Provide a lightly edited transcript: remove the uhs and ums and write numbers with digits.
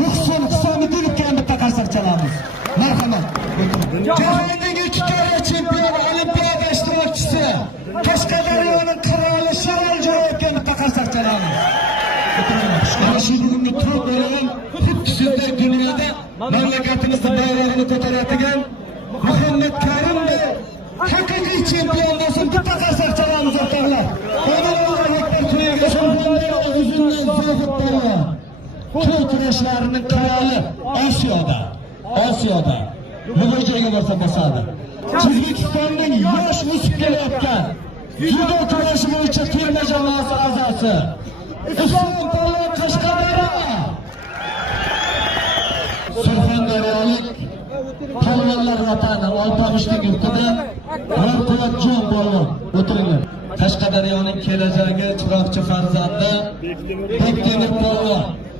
Muhsin Husomidinovga bitta qarsak chalamiz. Marhamat. Jahonning 2 karra chempioni, olimpiada ishtirokchisi, Qashqadaryoning qiroli Sharaljoyevga bitta qarsak chalamiz. Ana shu bugungi to'p o'yin xuddi shunday dunyoda mamlakatimizni bayrog'ini ko'taradigan Muhammad Karimday haqiqiy chempion bo'lsin, bitta qarsak chalamiz o'rtoqlar. To'y kurashlarining qiroli Osiyoda Murojaga borsa bosadi. O'zbekistonning yosh o'sib kelayotgan judo kurashi bo'yicha terma jamoasi a'zosi Islom Polvon Qashqadaryo. Surxondaryolik polvonlar vatani Oltomushning yurtida G'arqo'latjon polvon o'tiringlar. Qashqadaryoning kelajagi chiroqchi farzandi Bektemir polvon